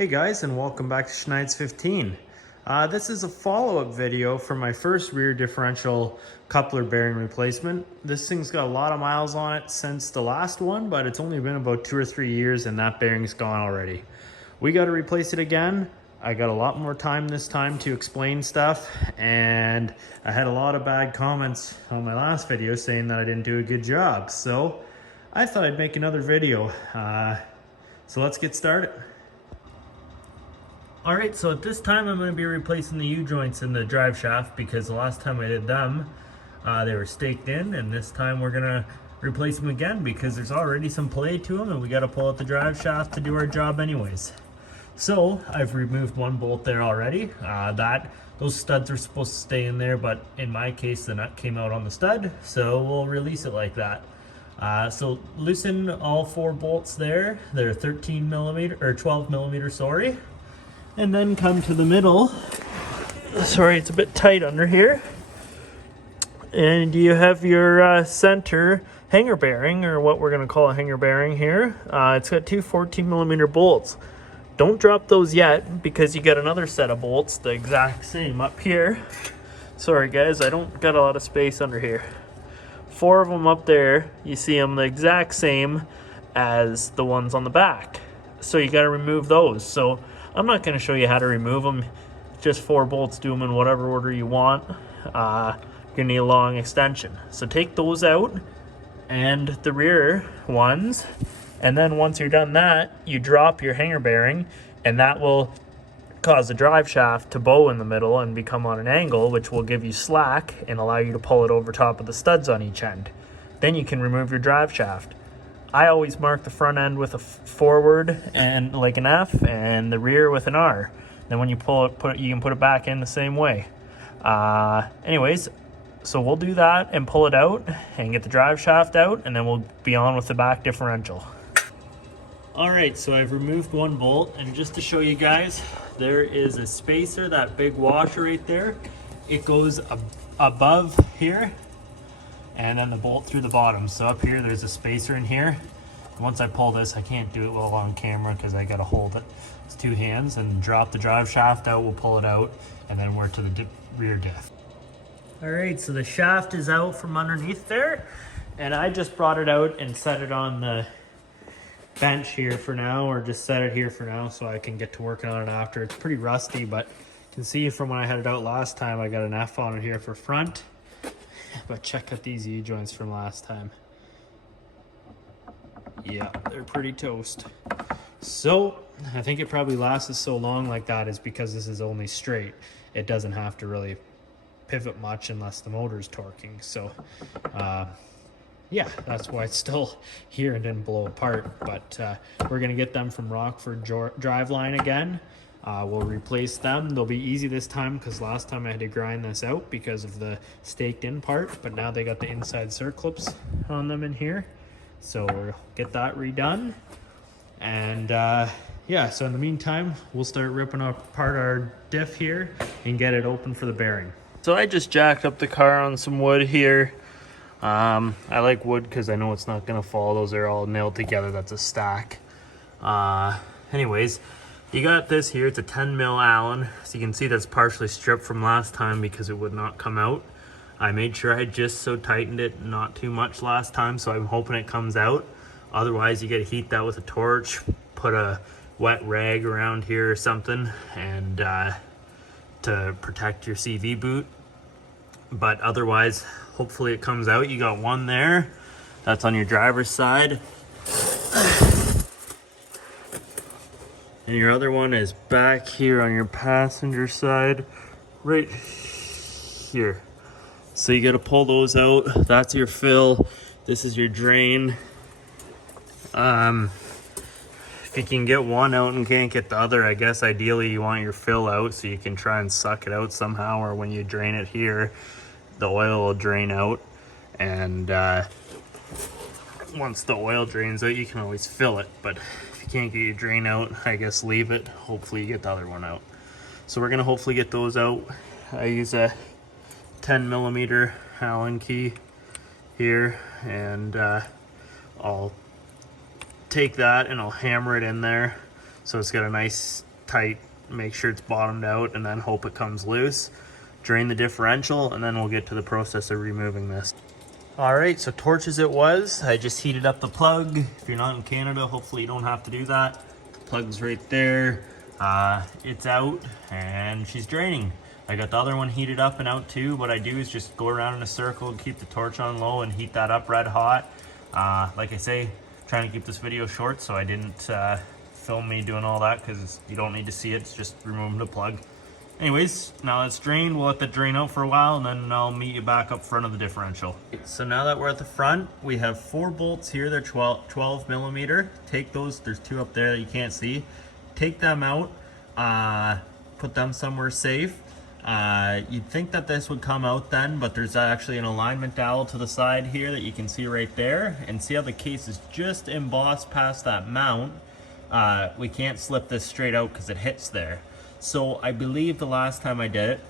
Hey guys, and welcome back to Schneid's 15. This is a follow-up video from my first rear differential coupler bearing replacement. This thing's got a lot of miles on it since the last one, but it's only been about 2 or 3 years and that bearing's gone already. We got to replace it again. I got a lot more time this time to explain stuff, and I had a lot of bad comments on my last video saying that I didn't do a good job. So I thought I'd make another video. So let's get started. Alright, so at this time I'm going to be replacing the U-joints in the drive shaft because the last time I did them, they were staked in, and this time we're going to replace them again because there's already some play to them and we got to pull out the drive shaft to do our job anyways. So I've removed one bolt there already. Those studs are supposed to stay in there, but in my case the nut came out on the stud, so we'll release it like that. So loosen all 4 bolts there. They're 13 millimeter or 12 millimeter, sorry. And then come to the middle. Sorry, it's a bit tight under here. And you have your center hanger bearing, or what we're going to call a hanger bearing here. It's got 2 14 millimeter bolts. Don't drop those yet because you got another set of bolts, the exact same up here. Sorry guys, I don't got a lot of space under here. 4 of them up there. You see them the exact same as the ones on the back. So you got to remove those. So I'm not going to show you how to remove them. Just 4 bolts, do them in whatever order you want. You're going to need a long extension. So take those out and the rear ones. And then once you're done that, you drop your hanger bearing, and that will cause the drive shaft to bow in the middle and become on an angle, which will give you slack and allow you to pull it over top of the studs on each end. Then you can remove your drive shaft. I always mark the front end with a forward and like an F, and the rear with an R. Then when you pull it, you can put it back in the same way. Anyways, so we'll do that and pull it out and get the drive shaft out, and then we'll be on with the back differential. Alright, so I've removed 1 bolt, and just to show you guys, there is a spacer, that big washer right there. It goes above here, and then the bolt through the bottom. So up here there's a spacer in here. Once I pull this, I can't do it well on camera because I gotta hold it. It's 2 hands, and drop the drive shaft out, we'll pull it out, and then we're to the rear diff. Alright, so the shaft is out from underneath there, and I just brought it out and set it on the bench here for now, or just set it here for now so I can get to working on it after. It's pretty rusty, but you can see from when I had it out last time, I got an F on it here for front. But check out these U-joints from last time. Yeah, they're pretty toast. So I think it probably lasted so long like that is because this is only straight. It doesn't have to really pivot much unless the motor's torquing. So yeah, that's why it's still here and didn't blow apart. But we're gonna get them from Rockford Driveline again. We'll replace them. They'll be easy this time because last time I had to grind this out because of the staked in part, but now they got the inside circlips on them in here. So we'll get that redone. And yeah, so in the meantime, we'll start ripping apart our diff here and get it open for the bearing. So I just jacked up the car on some wood here. I like wood because I know it's not gonna fall. Those are all nailed together. That's a stack. Anyways, you got this here. It's a 10 mil Allen. So you can see that's partially stripped from last time because it would not come out. I made sure I just so tightened it not too much last time, so I'm hoping it comes out. Otherwise, you gotta heat that with a torch, put a wet rag around here or something, and to protect your CV boot. But otherwise, hopefully it comes out. You got one there. That's on your driver's side. And your other one is back here on your passenger side, right here. So you got to pull those out. That's your fill. This is your drain. If you can get one out and can't get the other, I guess ideally you want your fill out so you can try and suck it out somehow, or when you drain it here, the oil will drain out. And once the oil drains out, you can always fill it. But if you can't get your drain out, I guess leave it. Hopefully you get the other one out. So we're gonna hopefully get those out. I use a 10 millimeter Allen key here, and I'll take that and I'll hammer it in there so it's got a nice tight, make sure it's bottomed out, and then hope it comes loose. Drain the differential, and then we'll get to the process of removing this. All right, so torches it was. I just heated up the plug. If you're not in Canada, hopefully you don't have to do that. The plug's right there. It's out, and she's draining. I got the other one heated up and out too. What I do is just go around in a circle and keep the torch on low and heat that up red hot. Like I say, trying to keep this video short, so I didn't film me doing all that because you don't need to see it. It's just removing the plug. Anyways, now it's drained, we'll let that drain out for a while, and then I'll meet you back up front of the differential. So now that we're at the front, we have 4 bolts here. They're 12 millimeter. Take those, there's 2 up there that you can't see. Take them out, put them somewhere safe. You'd think that this would come out then, but there's actually an alignment dowel to the side here that you can see right there. And see how the case is just embossed past that mount? We can't slip this straight out because it hits there. So I believe the last time I did it,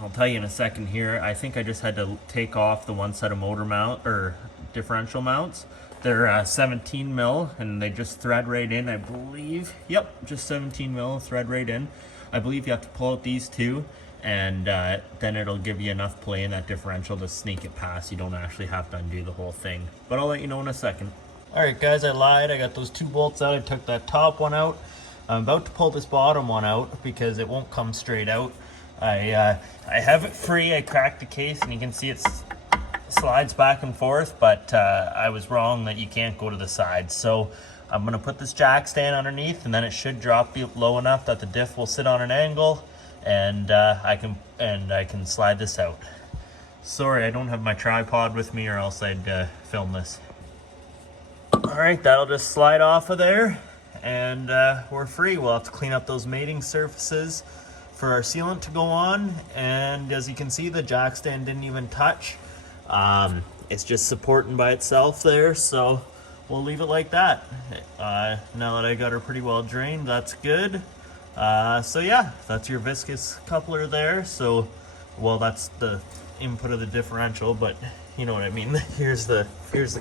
I'll tell you in a second here, I think I just had to take off the one set of motor mount or differential mounts. They're 17 mil and they just thread right in, I believe. Yep, just 17 mil thread right in. I believe you have to pull out these 2 and then it'll give you enough play in that differential to sneak it past. You don't actually have to undo the whole thing, but I'll let you know in a second. All right guys, I lied. I got those 2 bolts out. I took that top one out. I'm about to pull this bottom one out because it won't come straight out. I have it free. I cracked the case and you can see it slides back and forth, but I was wrong that you can't go to the side. So I'm gonna put this jack stand underneath, and then it should drop low enough that the diff will sit on an angle, and I can slide this out. Sorry, I don't have my tripod with me, or else I'd film this. All right, that'll just slide off of there. And we're free. We'll have to clean up those mating surfaces for our sealant to go on, and as you can see, the jack stand didn't even touch. It's just supporting by itself there, so we'll leave it like that. Now that I got her pretty well drained, that's good. So yeah, that's your viscous coupler there. So, well, that's the input of the differential, but you know what I mean. Here's the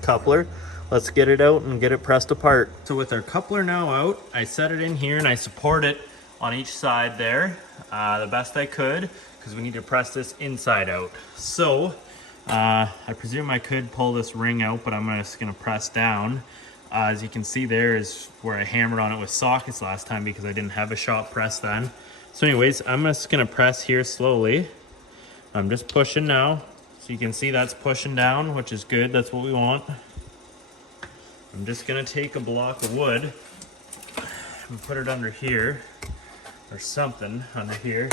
coupler. Let's get it out and get it pressed apart. So with our coupler now out, I set it in here and I support it on each side there the best I could, because we need to press this inside out. So I presume I could pull this ring out, but I'm just gonna press down. As you can see, there is where I hammered on it with sockets last time because I didn't have a shop press then. So anyways, I'm just gonna press here slowly. I'm just pushing now. So you can see that's pushing down, which is good, that's what we want. I'm just gonna take a block of wood and put it under here, or something under here,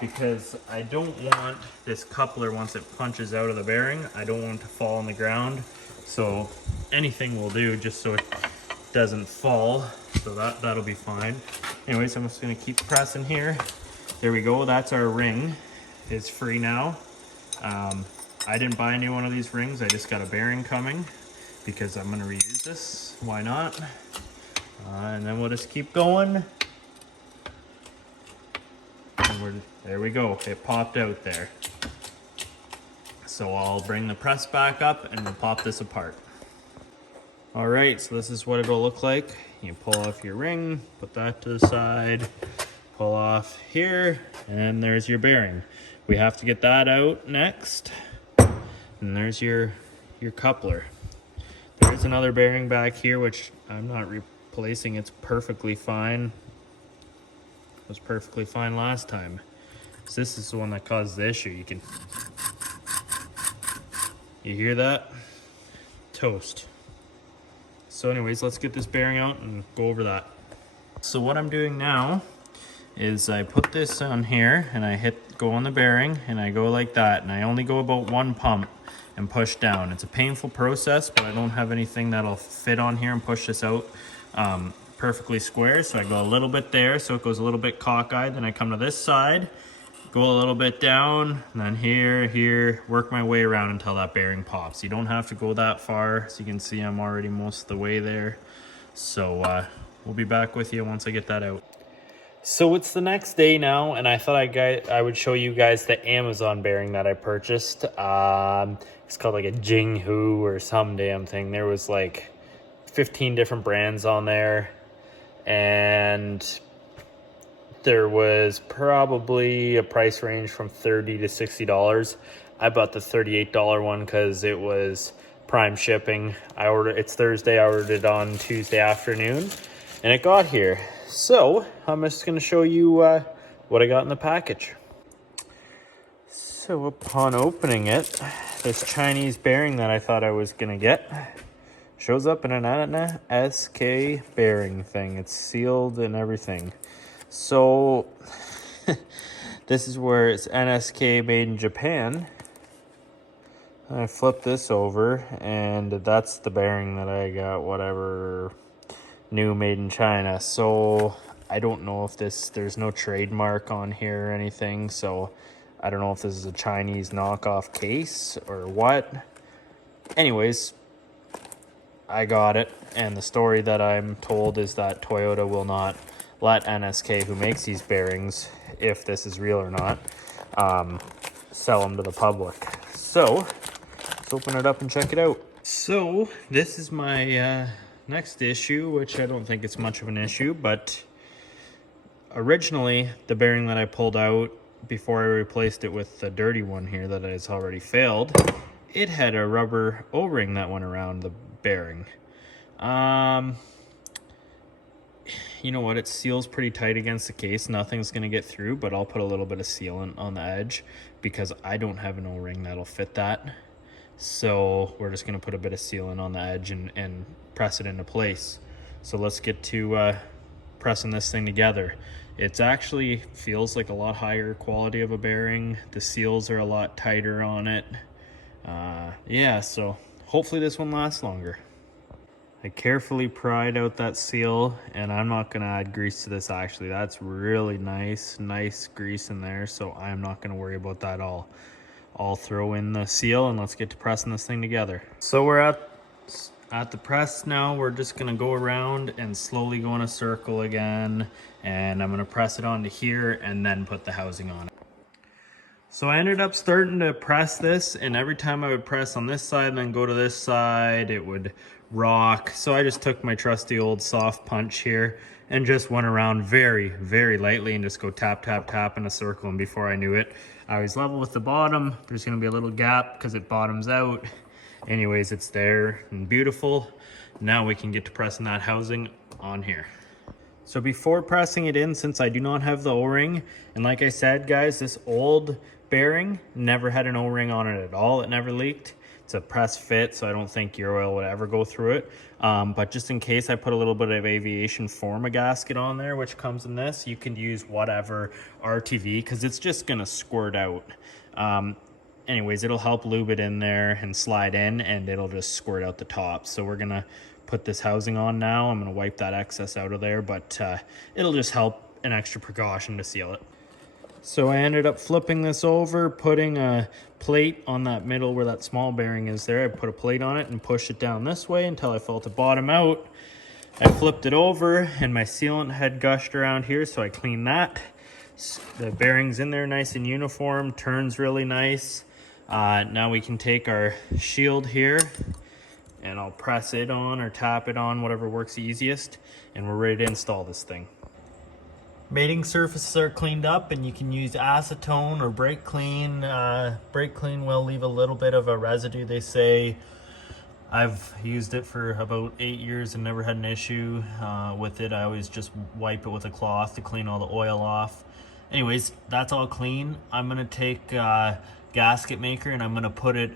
because I don't want this coupler, once it punches out of the bearing, I don't want it to fall on the ground. So anything will do just so it doesn't fall, so that'll be fine. Anyways, I'm just gonna keep pressing here. There we go, that's our ring. It's free now. I didn't buy any one of these rings, I just got a bearing coming, because I'm gonna reuse this, why not? And then we'll just keep going. And there we go, it popped out there. So I'll bring the press back up and we'll pop this apart. All right, so this is what it'll look like. You pull off your ring, put that to the side, pull off here, and there's your bearing. We have to get that out next. And there's your coupler. There's another bearing back here, which I'm not replacing. It's perfectly fine. It was perfectly fine last time. So this is the one that caused the issue. You hear that? Toast. So anyways, let's get this bearing out and go over that. So what I'm doing now is I put this on here and I go on the bearing and I go like that, and I only go about 1 pump and push down. It's a painful process, but I don't have anything that'll fit on here and push this out perfectly square. So I go a little bit there, so it goes a little bit cockeyed. Then I come to this side, go a little bit down, and then here, work my way around until that bearing pops. You don't have to go that far. As you can see, I'm already most of the way there. So we'll be back with you once I get that out. So it's the next day now, and I thought I would show you guys the Amazon bearing that I purchased. It's called like a Jinghu or some damn thing. There was like 15 different brands on there, and there was probably a price range from $30 to $60. I bought the $38 one because it was prime shipping. It's Thursday, I ordered it on Tuesday afternoon, and it got here. So I'm just going to show you what I got in the package. So upon opening it, this Chinese bearing that I thought I was going to get shows up in an NSK bearing thing. It's sealed and everything. So this is where it's NSK made in Japan. I flip this over and that's the bearing that I got, whatever, new made in China. So I don't know if there's no trademark on here or anything. So I don't know if this is a Chinese knockoff case or what. Anyways, I got it. And the story that I'm told is that Toyota will not let NSK, who makes these bearings, if this is real or not, sell them to the public. So let's open it up and check it out. So this is my next issue, which I don't think it's much of an issue, but originally the bearing that I pulled out before I replaced it with the dirty one here that has already failed, it had a rubber O-ring that went around the bearing. You know what, it seals pretty tight against the case. Nothing's going to get through, but I'll put a little bit of sealant on the edge because I don't have an O-ring that'll fit that. So we're just going to put a bit of sealant on the edge and press it into place. So let's get to pressing this thing together. It actually feels like a lot higher quality of a bearing. The seals are a lot tighter on it. Yeah, so hopefully this one lasts longer. I carefully pried out that seal, and I'm not going to add grease to this actually. That's really nice grease in there, so I'm not going to worry about that at all. I'll throw in the seal and let's get to pressing this thing together. So we're at the press now. We're just going to go around and slowly go in a circle again, and I'm going to press it onto here and then put the housing on it. So I ended up starting to press this, and every time I would press on this side and then go to this side, it would rock. So I just took my trusty old soft punch here and just went around very, very lightly and just go tap, tap, tap in a circle. And before I knew it, I was level with the bottom. There's going to be a little gap because it bottoms out. Anyways, it's there and beautiful. Now we can get to pressing that housing on here. So before pressing it in, since I do not have the O-ring, and like I said, guys, this old bearing never had an O-ring on it at all. It never leaked. It's a press fit, so I don't think your oil would ever go through it. But just in case, I put a little bit of aviation forma gasket on there, which comes in this. You can use whatever RTV because it's just gonna squirt out. Anyways, it'll help lube it in there and slide in, and it'll just squirt out the top. So we're gonna put this housing on now. I'm gonna wipe that excess out of there, but it'll just help an extra precaution to seal it. So I ended up flipping this over, putting a plate on that middle where that small bearing is there. I put a plate on it and pushed it down this way until I felt it bottom out. I flipped it over and my sealant had gushed around here, so I cleaned that. The bearing's in there nice and uniform, turns really nice. Now we can take our shield here and I'll press it on or tap it on, whatever works easiest, and we're ready to install this thing. Mating surfaces are cleaned up, and you can use acetone or brake clean. Brake clean will leave a little bit of a residue, they say. I've used it for about 8 years and never had an issue with it. I always just wipe it with a cloth to clean all the oil off. Anyways, that's all clean. I'm gonna take a gasket maker and I'm gonna put it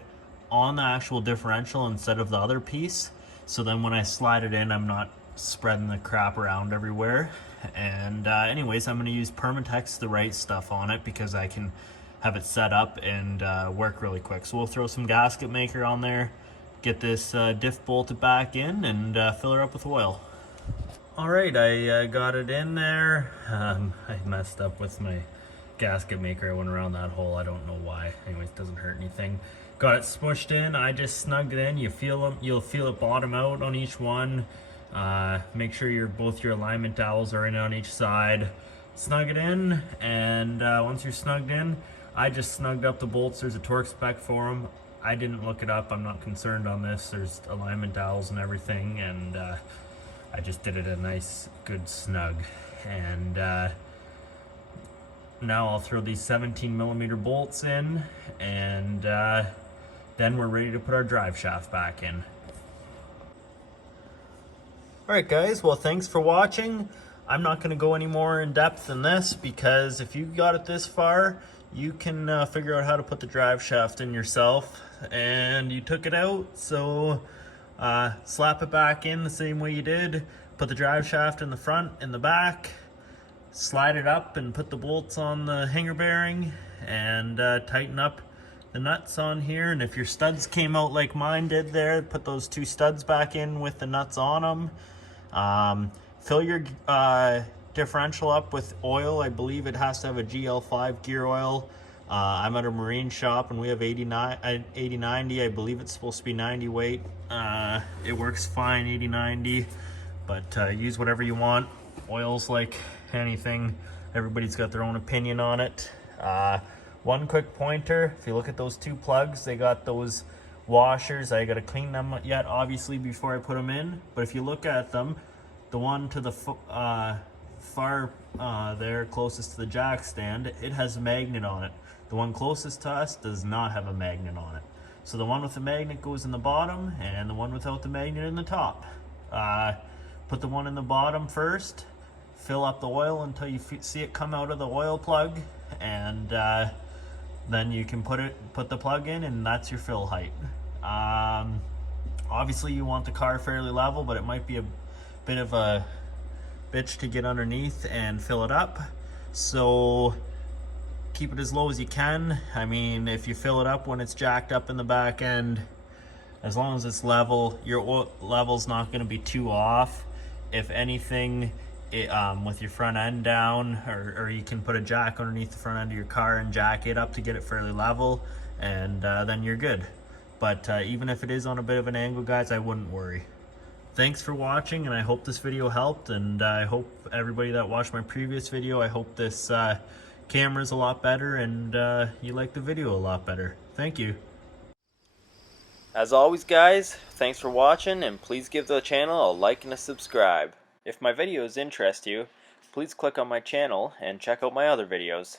on the actual differential instead of the other piece. So then when I slide it in, I'm not spreading the crap around everywhere. And anyways, I'm going to use Permatex, the right stuff on it, because I can have it set up and work really quick. So we'll throw some gasket maker on there, get this diff bolted back in, and fill her up with oil. Alright, I got it in there. I messed up with my gasket maker. I went around that hole. I don't know why. Anyways, it doesn't hurt anything. Got it smushed in. I just snugged it in. You'll feel it bottom out on each one. Make sure both your alignment dowels are in on each side. Snug it in, and once you're snugged in, I just snugged up the bolts. There's a torque spec for them. I didn't look it up. I'm not concerned on this. There's alignment dowels and everything, and I just did it a nice, good snug. And Now I'll throw these 17mm bolts in, and then we're ready to put our drive shaft back in. Alright guys, well thanks for watching. I'm not going to go any more in depth than this, because if you got it this far, you can figure out how to put the drive shaft in yourself, and you took it out, so slap it back in the same way you did. Put the drive shaft in the front, in the back, slide it up and put the bolts on the hanger bearing, and tighten up the nuts on here. And if your studs came out like mine did there, put those 2 studs back in with the nuts on them. Fill your differential up with oil. I believe it has to have a GL5 gear oil. I'm at a marine shop and we have 80-90. I believe it's supposed to be 90 weight. It works fine, 80-90, but use whatever you want. Oil's like anything, everybody's got their own opinion on it. One quick pointer, if you look at those 2 plugs, they got those washers. I got to clean them yet, obviously, before I put them in, but if you look at them, the one to the far there closest to the jack stand, it has a magnet on it. The one closest to us does not have a magnet on it. So the one with the magnet goes in the bottom, and the one without the magnet in the top. Put the one in the bottom first, fill up the oil until you see it come out of the oil plug, and then you can put the plug in, and that's your fill height. Obviously you want the car fairly level, but it might be a bit of a bitch to get underneath and fill it up, so keep it as low as you can. I mean, if you fill it up when it's jacked up in the back end, as long as it's level, your oil level's not going to be too off. If anything, with your front end down, or you can put a jack underneath the front end of your car and jack it up to get it fairly level, and then you're good. But even if it is on a bit of an angle, guys, I wouldn't worry. Thanks for watching, and I hope this video helped, and I hope everybody that watched my previous video, I hope this camera's a lot better, and you like the video a lot better. Thank you. As always, guys, thanks for watching, and please give the channel a like and a subscribe. If my videos interest you, please click on my channel and check out my other videos.